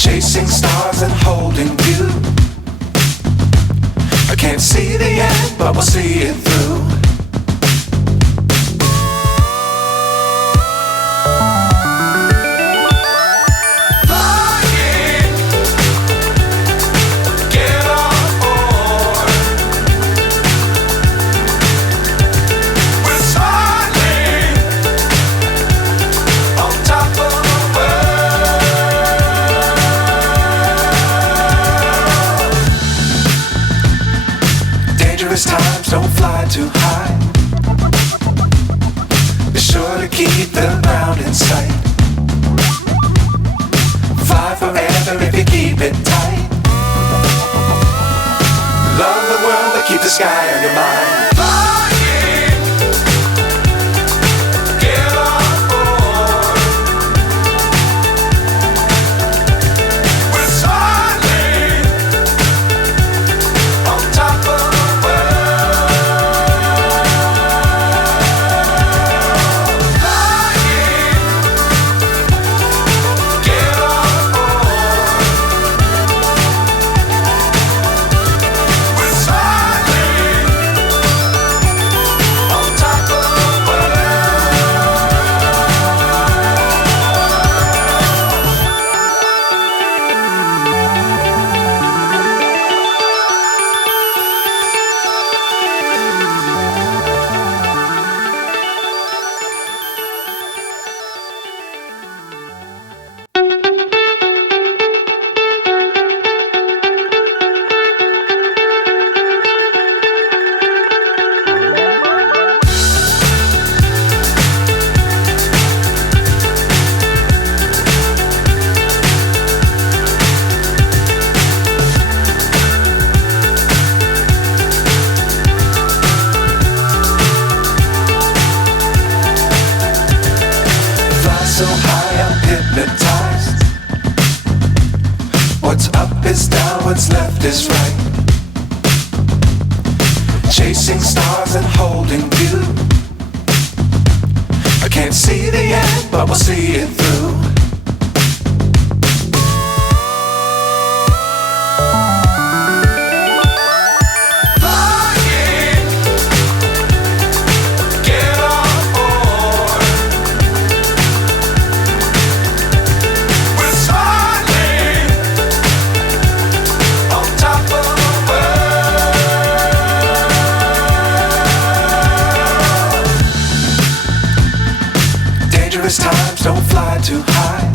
Chasing stars and holding you. I can't see the end, but we'll see it through. Times don't fly too high. Be sure to keep the ground in sight. Fly forever if you keep it tight. Love the world but keep the sky on your mind. So high I'm hypnotized. What's up is down, what's left is right. Chasing stars and holding you. I can't see the end, but we'll see it through. Times don't fly too high.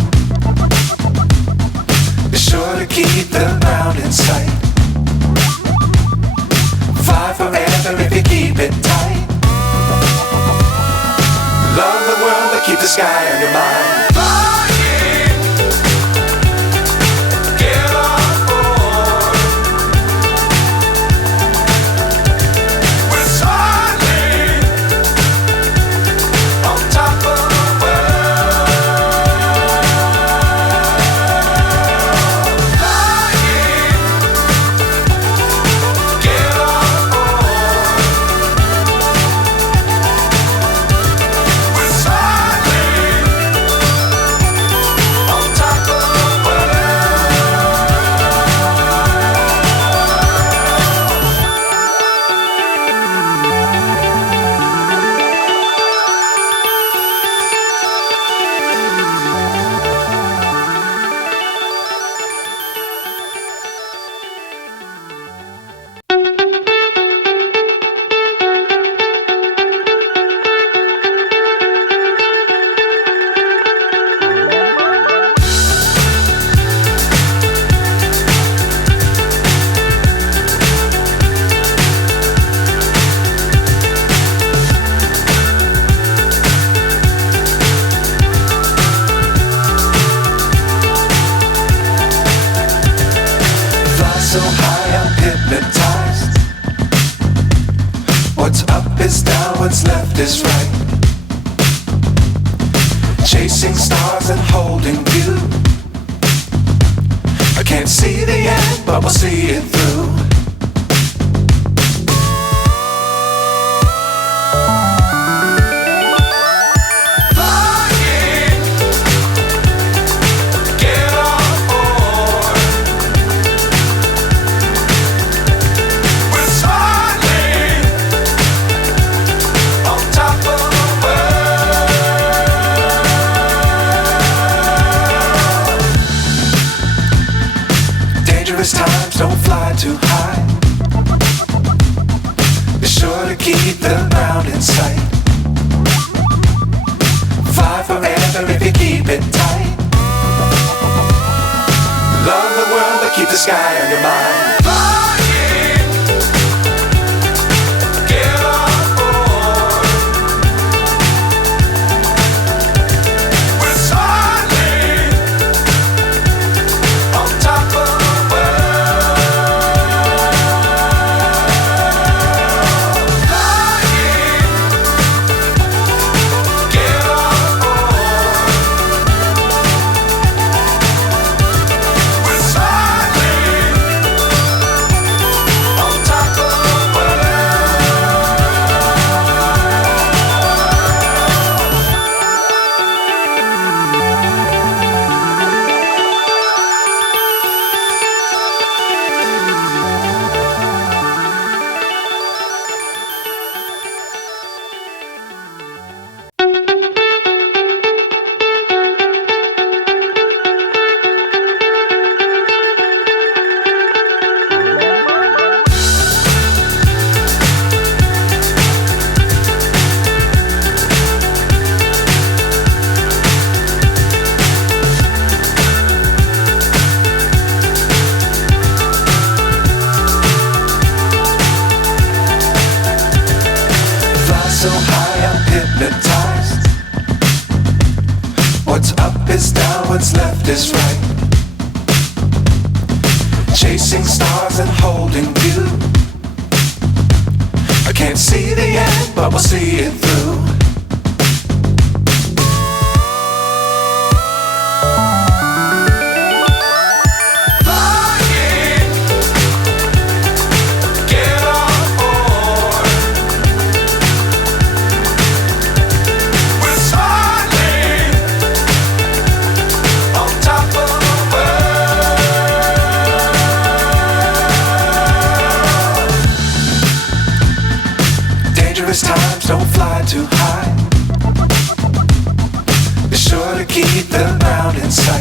Be sure to keep the ground in sight. Fly forever if you keep it tight. Love the world but keep the sky on your mind. So high I'm hypnotized. What's up is down, what's left is right. Chasing stars and holding you. I can't see the end, but we'll see it through. Flying, get on board. Dangerous times, don't fly too high. Be sure to keep the ground in sight. Fly forever if you keep it tight. Love the world, but keep the sky on your mind. So high I'm hypnotized. What's up is down, what's left is right. Chasing stars and holding you. I can't see the end, but we'll see it through. Dangerous times, don't fly too high. Be sure to keep the ground in sight.